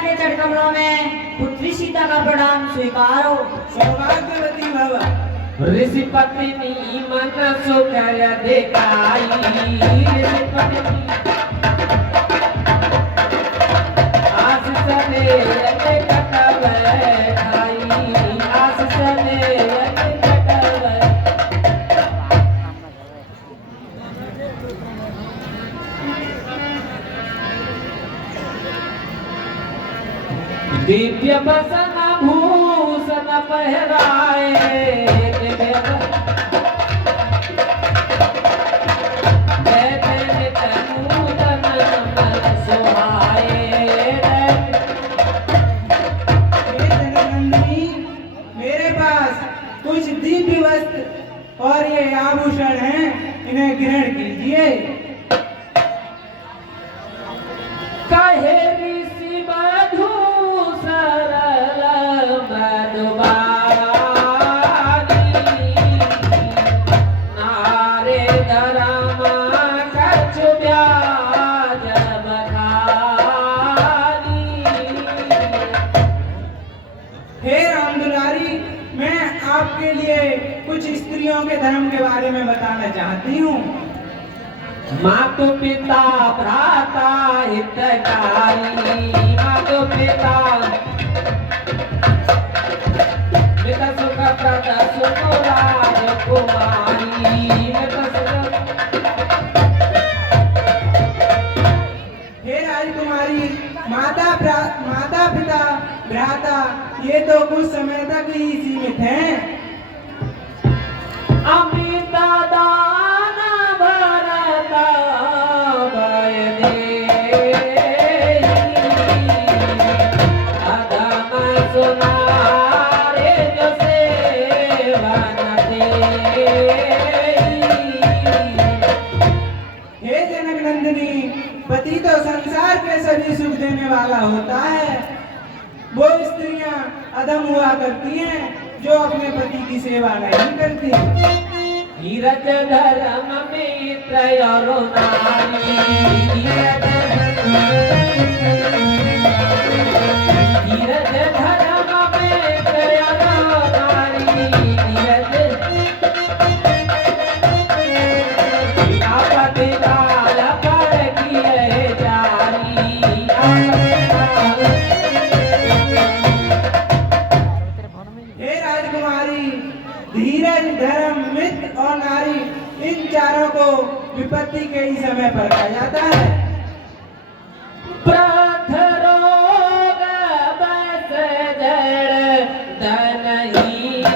के चढ़ कमलों में पुत्री सीता का प्रणाम स्वीकारो। सौभाग्यवती भव। ऋषिपति मन सुख देखाई, ऋषिपति आशीष ले कटव खाई, आशीष ले कटव। दिव्य बसन भूषण पहराए, मेरे पास कुछ दिव्य वस्त्र और ये आभूषण हैं, इन्हें ग्रहण कीजिए। कहे ऋषि बधू सरल मधुबानी, नारे धर्म कछु ब्याज बखानी। हे राम दुलारी, मैं आपके लिए कुछ स्त्रियों के धर्म के बारे में बताना चाहती हूँ। मातु पिता भ्राता हितकारी, मातु पिता मित्र सुख प्रद सुख राजकुमारी, मित्र सुख। हे राजकुमारी, माता पिता भ्राता ये तो कुछ समय तक ही सीमित हैं। अमिता दान भरता भय देहि, अधम सुनारे जो सेवन देहि। हे जनक नंदिनी, पति तो संसार के सभी सुख देने वाला होता है। वो स्त्रियां अधम हुआ करती हैं जो अपने पति की सेवा नहीं करती। धीरज धर्म मित्र और नारी, धीरज धर्म मित्र और नारी, धीरज आपति काल पर किए जारी, हे राजकुमारी, धीरज धर्म मित्र और नारी इन चारों को विपत्ति के ही समय पर कहा जाता है। प्रथरोग बस जड़ धनहीना,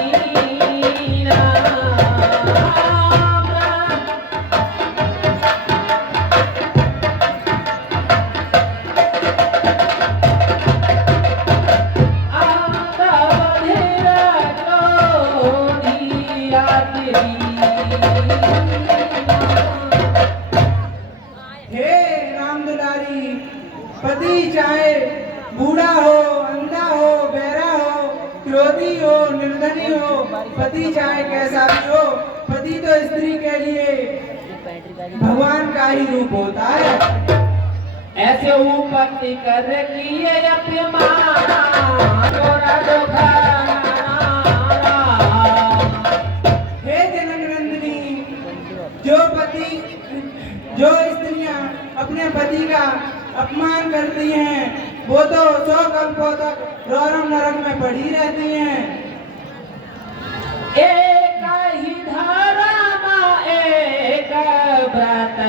हे राम दुलारी, पति चाहे बूढ़ा हो, अंधा हो, बहरा हो, क्रोधी हो, निर्धनी हो, पति चाहे कैसा भी हो, पति तो स्त्री के लिए भगवान का ही रूप होता है। ऐसे उपत्ति कर किए अभिमाना, तोरा हे जनक नंदिनी, जो स्त्रियां अपने पति का अपमान करती हैं, वो तो 100 कल्पों तक रौरव नरक में पड़ी रहती हैं। एक ही धर्म एक व्रत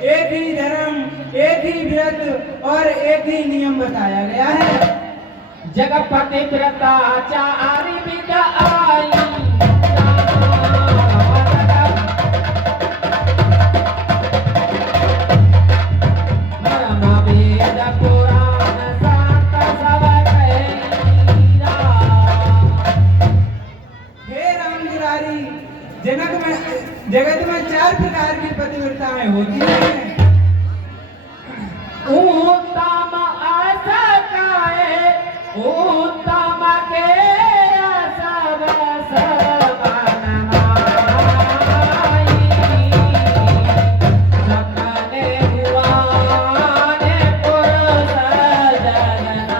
एक ही धर्म, एक ही व्रत और एक ही नियम बताया गया है। जगपति व्रताचारी विदा आई, धर्म वेद पुराण शास्त्र सब कहिरा। हे राम दुलारी, जगत में 4 प्रकार की पतिव्रताएं होती हैं। उत्तम आचार उत्तम के सब समान माई सकले भुवन पुरुष जननाई।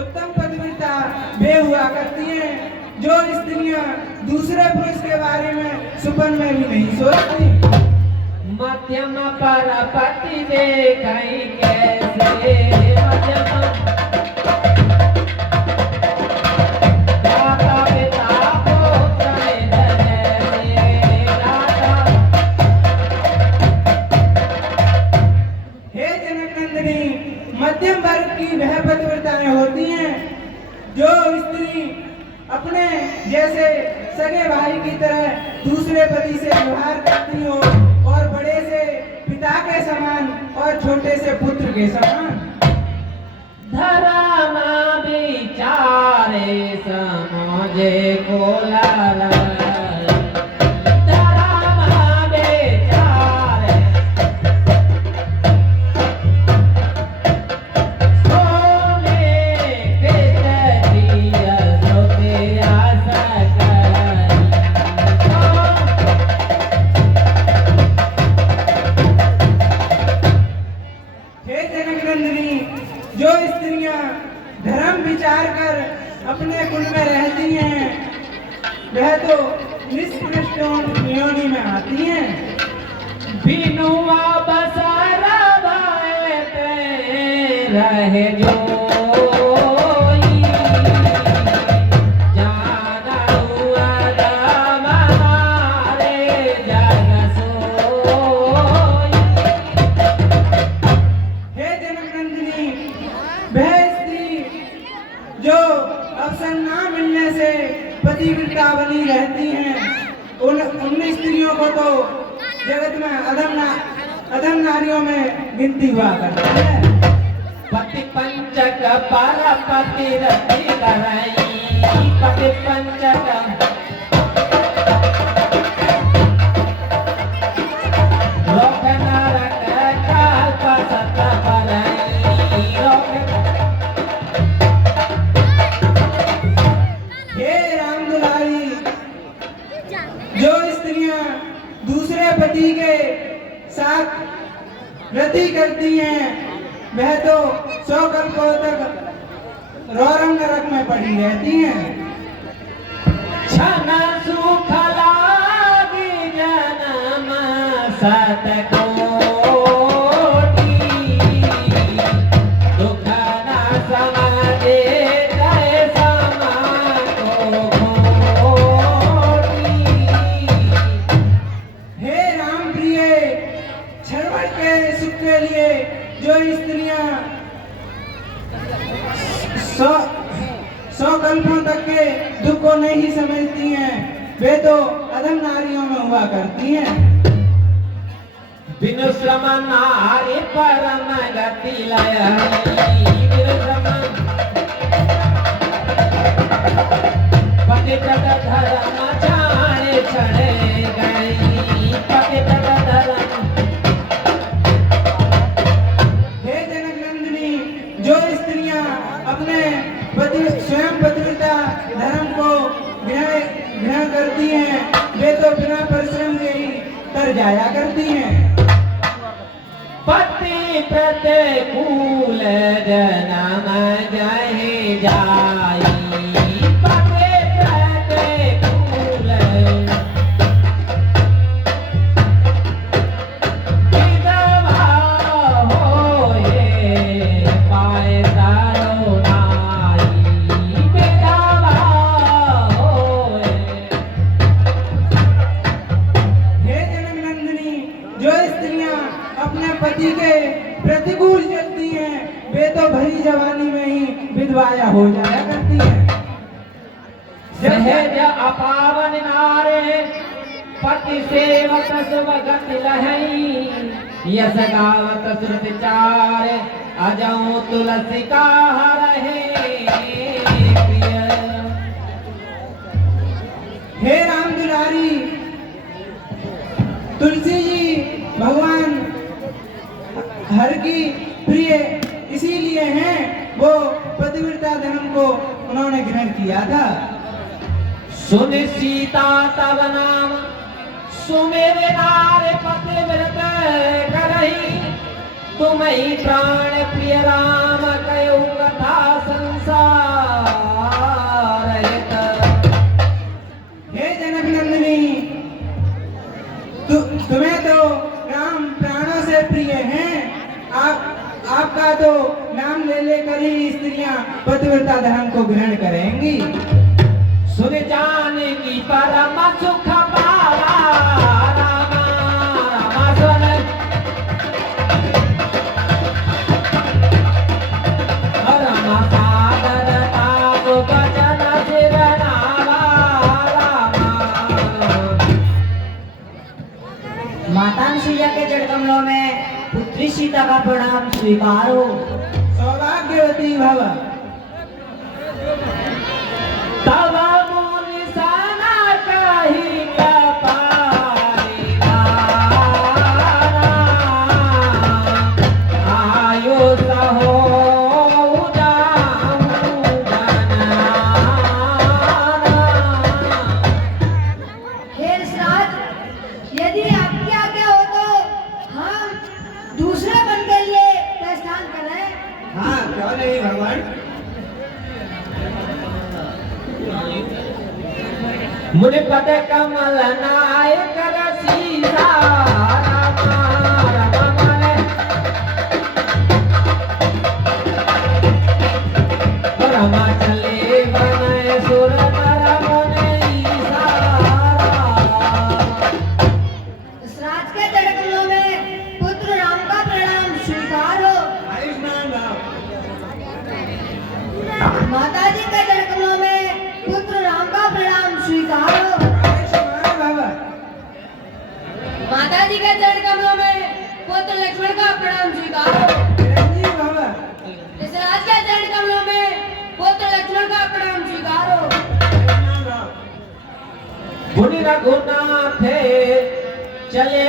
उत्तम पतिव्रता वे हुआ करती हैं जो स्त्रियां दूसरे पुरुष के बारे में सुपन में भी नहीं सोचती। मध्यम पर पति देखई कैसे मध्यम दाता पिता पुत्र जैसे दाता। हे जनक नंदिनी, मध्यम वर्ग की वह पतिव्रताएं होती हैं जो स्त्री अपने जैसे सगे भाई की तरह दूसरे पति से व्यवहार करती हो और बड़े से पिता के समान और छोटे से पुत्र के समान। धर्म विचारे समझे को लाला धर्म विचारे सोने कृत दिया सोते आशा करी। हे जनक नंदिनी, जो स्त्रियां धर्म विचार कर अपने कुल में रहती हैं वह तो निष्कृष्ट योनि में आती हैं। बिनुआ बसर भाए रहे जोई जाना हुआ दाम हमारे जग सोई। हे जनक नंदिनी, वह स्त्री जो अवसर ना मिलने से पतिव्रता बनी रहती हैं उन स्त्रियों को तो जगत में अधम नारियों में गिनती हुआ करती है। पति पंचक पर पति रति करई पति पंचक लोक नरक कल्प सत परई लोक। हे राम दुलारी, जो स्त्रियां दूसरे पति के साथ रति करती हैं वह तो 100 कल्पों तक रौरव नरक में पड़ी रहती हैं। क्षण सुख लागी जन्म सत कोटि दुख न समझे जय समा को घोटी। हे राम प्रिय, क्षणभर के सुख के लिए जो स्त्रियां 100 कल्पों तक के दुख को नहीं समझती हैं वे तो अधम नारियों में हुआ करती हैं। बिनु श्रम नारी परम गति लय बिनु श्रम पति तक धर्म जाने छड़े गई पति तक धर्म। हे जनक नंदिनी, जो स्त्रियां अपने स्वयं पतिव्रता धर्म को ग्रहण करती हैं वे तो बिना परिश्रम के ही कर जाया करती हैं। पति प्रतिकूल जन्म जहि जाई पति प्रतिकूल विधवा होए पाए तारो नाई विधवा होए। हे जनक नंदिनी, जो स्त्रियां अपने पति के प्रतिकूल चलती हैं वे तो भरी जवानी में ही विधवाया हो जाया करती हैं। सहज अपावन नारे पति सेवक शुभ गति लहई यस गावत श्रुति चार अजऊ तुलसी का रहे प्रिय। हे राम दुलारी, तुलसी जी भगवान हर की प्रिय इसीलिए हैं, वो पतिव्रता धर्म को उन्होंने ग्रहण किया था। सुन सीता तब नाम सुमेरे नारे पतिव्रत करही, तुम ही प्राण प्रिय राम कयो कथा संसार हित। हे जनक नंदिनी, तुम्हें तो राम प्राणों से प्रिय हैं। आपका तो नाम ले लेकर ही स्त्रियां पतिव्रता धर्म को ग्रहण करेंगी। सुन जाने की परम सुख पावा, रामा रामा सुन। परम सादर ताप बचन सिरनावा, रामा। माता अनुसुईया के जड़ कमलों में पुत्री सीता का प्रणाम स्वीकारो। सौभाग्यवती भव। तब मुनि सना कही कपाली धारा, आयो सहो जाऊं बनाना। हे ऋषराज, यदि आपकी आज्ञा हो तो हम दूसरे वन के लिए प्रस्थान करें। हाँ, क्यों नहीं भगवान। मुनि पद कमल नायक रसीसा, रामा रमन। रमा चले वन सुर नर मुनि ईसा। ऋषराज के जड़ कमलों में पुत्र राम का प्रणाम स्वीकार हो। आयुष्मान भव। माता जी के जड़ कमलों में पुत्र राम का प्रणाम स्वीकार हो। आयुष्मान भव। माता जी के जड़ कमलों में पुत्र लक्ष्मण का प्रणाम स्वीकार हो। चिरंजीव भव। ऋषराज के जड़ कमलों में पुत्र लक्ष्मण का प्रणाम स्वीकार हो। आयुष्मान भव। मुनि रघुनाथ चले